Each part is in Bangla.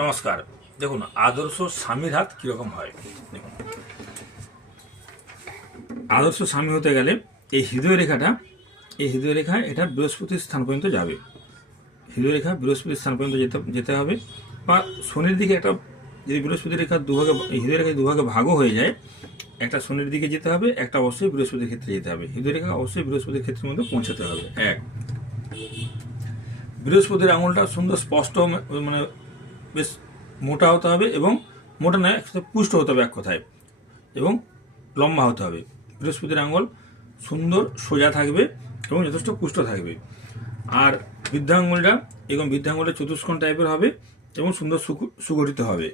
নমস্কার। দেখুন আদর্শ স্বামীর হাত কীরকম হয়। দেখুন আদর্শ স্বামী হতে গেলে এই হৃদয় রেখা এটা বৃহস্পতির স্থান পর্যন্ত যাবে। হৃদয় রেখা বৃহস্পতির স্থান পর্যন্ত যেতে হবে, বা শনির দিকে একটা, যদি বৃহস্পতি রেখা দুভাগে, হৃদয় রেখা দুভাগে ভাগও হয়ে যায়, একটা শনির দিকে যেতে হবে, একটা অবশ্যই বৃহস্পতির ক্ষেত্রে যেতে হবে। হৃদয় রেখা অবশ্যই বৃহস্পতির ক্ষেত্রের মধ্যে পৌঁছাতে হবে। এক, বৃহস্পতির আঙুলটা সুন্দর স্পষ্ট, মানে বেশ মোটা হতে হবে, এবং মোটা নয়, পুষ্ট হতে হবে এক কথায়, এবং লম্বা হতে হবে। বৃহস্পতির আঙুল সুন্দর সোজা থাকবে এবং যথেষ্ট পুষ্ট থাকবে। আর বৃদ্ধাঙ্গুলটা চতুষ্কোণ টাইপের হবে এবং সুন্দর সুগঠিত হবে।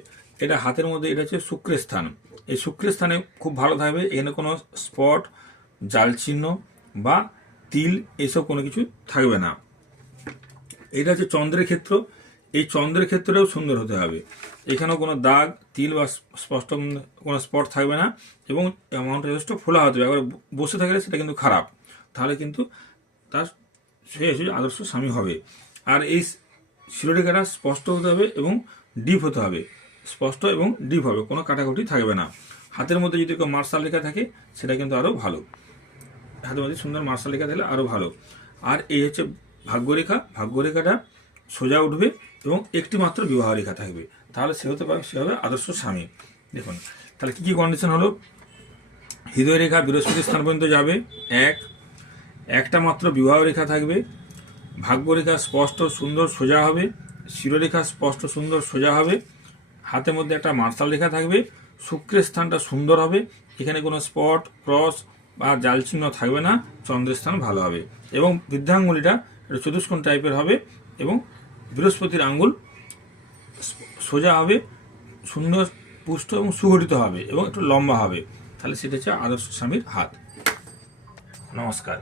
এটা হাতের মধ্যে, এটা হচ্ছে শুক্রের স্থান। এই শুক্রের স্থানে খুব ভালো থাকবে। এখানে কোনো স্পট, জাল চিহ্ন বা তিল এসব কোনো কিছু থাকবে না। এটা হচ্ছে চন্দ্রের ক্ষেত্র। এই চন্দ্রের ক্ষেত্রেও সুন্দর হতে হবে। এখানেও কোনো দাগ, তিল বা স্পষ্ট কোনো স্পট থাকবে না, এবং অ্যামাউন্টটা যথেষ্ট ফোলা হতে হবে। একবার বসে থাকলে সেটা কিন্তু খারাপ, তাহলে কিন্তু তার সে আদর্শ স্বামী হবে। আর এই শিরোরেখাটা স্পষ্ট হতে হবে এবং ডিপ হতে হবে। স্পষ্ট এবং ডিপ হবে, কোনো কাটাকুটি থাকবে না। হাতের মধ্যে যদি কোনো মার্শাল রেখা থাকে সেটা কিন্তু আরও ভালো। হাতের মধ্যে সুন্দর মার্শাল রেখা থাকলে আরও ভালো। আর এই হচ্ছে ভাগ্যরেখা। ভাগ্যরেখাটা সোজা উঠবে এবং একটি মাত্র বিবাহ রেখা থাকবে, তাহলে সে হবে আদর্শ স্বামী। দেখুন তাহলে কী কী কন্ডিশন হলো। হৃদয় রেখা বৃহস্পতির স্থান পর্যন্ত যাবে। একটা মাত্র বিবাহ রেখা থাকবে। ভাগ্যরেখা স্পষ্ট সুন্দর সোজা হবে। শিরোরেখা স্পষ্ট সুন্দর সোজা হবে। হাতের মধ্যে একটা মার্শাল রেখা থাকবে। শুক্রের স্থানটা সুন্দর হবে, এখানে কোনো স্পট, ক্রস বা জাল চিহ্ন থাকবে না। চন্দ্রের স্থান ভালো হবে, এবং বৃদ্ধাঙ্গুলিটা চতুষ্কোণ টাইপের হবে, এবং বৃহস্পতির আঙ্গুল সোজা হবে, সুন্দর পুষ্ট এবং সুগঠিত হবে, এবং একটু লম্বা হবে। তাহলে সেটা হচ্ছে আদর্শ স্বামীর হাত। নমস্কার।